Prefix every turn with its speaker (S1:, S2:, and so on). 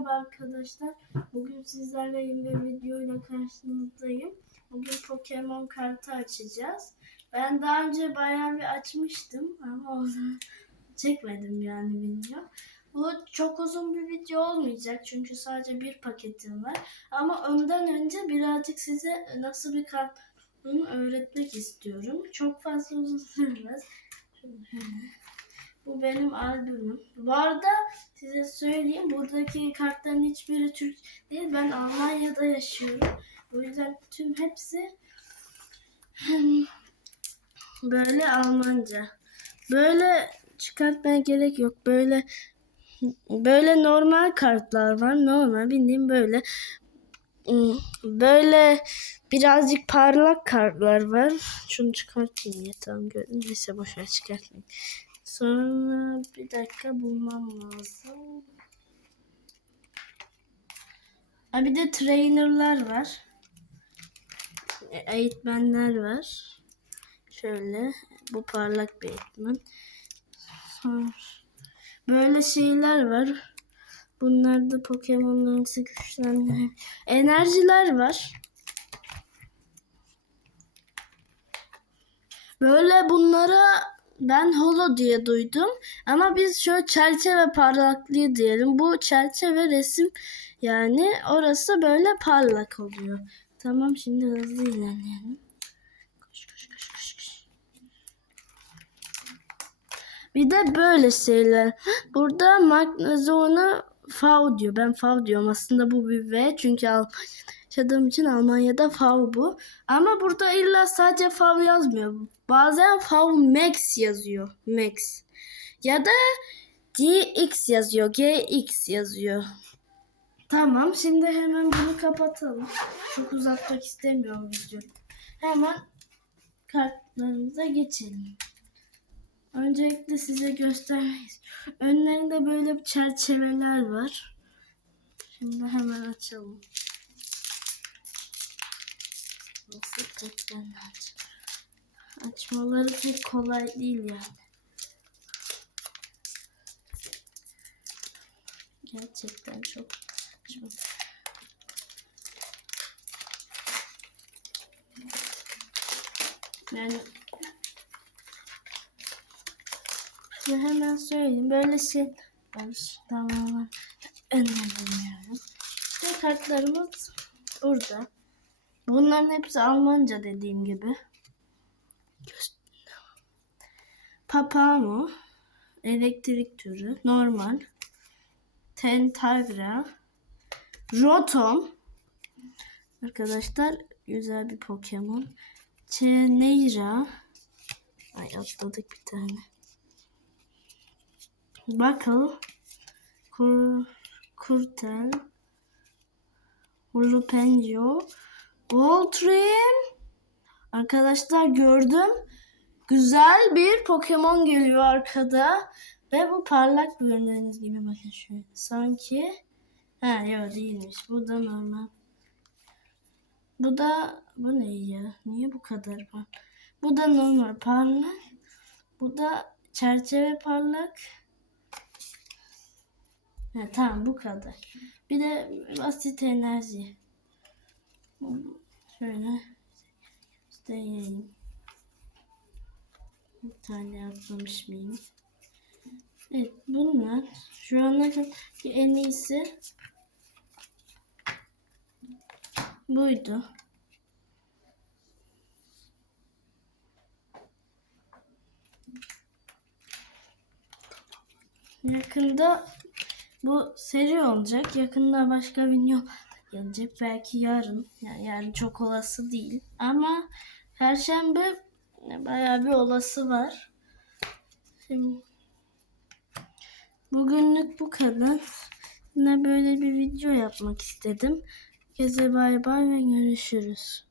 S1: Merhaba arkadaşlar. Bugün sizlerle yeni bir videoyla karşınızdayım. Bugün Pokemon kartı açacağız. Ben daha önce bayağı bir açmıştım ama o zaman çekmedim yani video. Bu çok uzun bir video olmayacak çünkü sadece bir paketim var. Ama ondan önce birazcık size nasıl bir kart öğretmek istiyorum. Çok fazla uzun sürmez. Bu benim albümüm. Bu arada size söyleyeyim buradaki kartların hiçbiri Türk değil. Ben Almanya'da yaşıyorum. O yüzden tüm hepsi böyle Almanca. Böyle çıkartmaya gerek yok. Böyle böyle normal kartlar var. Normal bildiğim böyle Hmm, böyle birazcık parlak kartlar var. Şunu çıkartayım ya tamam gördüm. Neyse boşver çıkartmayayım. Sonra bir dakika bulmam lazım. Ha bir de trainerlar var. E, Eğitmenler var. Şöyle bu parlak bir eğitmen. Sonra böyle şeyler var. Bunlar da Pokemon'ların güçlendiren enerjiler var. Böyle bunlara ben holo diye duydum. Ama biz şöyle çerçeve parlaklığı diyelim. Bu çerçeve resim yani orası böyle parlak oluyor. Tamam şimdi hızlı ilerleyelim. Koş koş koş koş koş. Bir de böyle şeyler. Burada Magnezona Fav diyor. Ben Fav diyorum. Aslında bu bir V. Çünkü Almanya'da yaşadığım için Almanya'da Fav bu. Ama burada illa sadece Fav yazmıyor. Bazen Fav Max yazıyor. Max. Ya da GX yazıyor. GX yazıyor. Tamam. Şimdi hemen bunu kapatalım. Çok uzatmak istemiyorum videoyu. Hemen kartlarımıza geçelim. Öncelikle size göstermeyiz. Önlerinde böyle çerçeveler var. Şimdi hemen açalım. Nasıl tekrar aç. Açmaları pek kolay değil yani. Gerçekten çok saçma. Yani Size hemen söyleyeyim. Böyle şey ben tamamen önlemiyorum. İşte kartlarımız burada. Bunların hepsi Almanca dediğim gibi. Papamo elektrik türü normal Tentagra Rotom Arkadaşlar güzel bir Pokemon. Cheneira Ay atladık bir tane. Bakıl, Kur, Kurtel, Hulupenjo, Goldrim. Arkadaşlar gördüm. Güzel bir Pokemon geliyor arkada. Ve bu parlak gördüğünüz gibi bakın şöyle. Sanki ha yok değilmiş. Bu da normal. Bu da bu ne ya? Niye bu kadar var? Bu da normal parlak. Bu da çerçeve parlak. Ha, tamam bu kadar. Bir de basit enerji. Şöyle göstereyim. Bir tane atlamış mıyım? Evet bunlar şu ana kadar en iyisi buydu. Yakında bu seri olacak. Yakında başka video gelecek. Belki yarın. Yani yarın çok olası değil. Ama Perşembe bayağı bir olası var. Şimdi bugünlük bu kadar. Yine böyle bir video yapmak istedim. Herkese bay bay ve görüşürüz.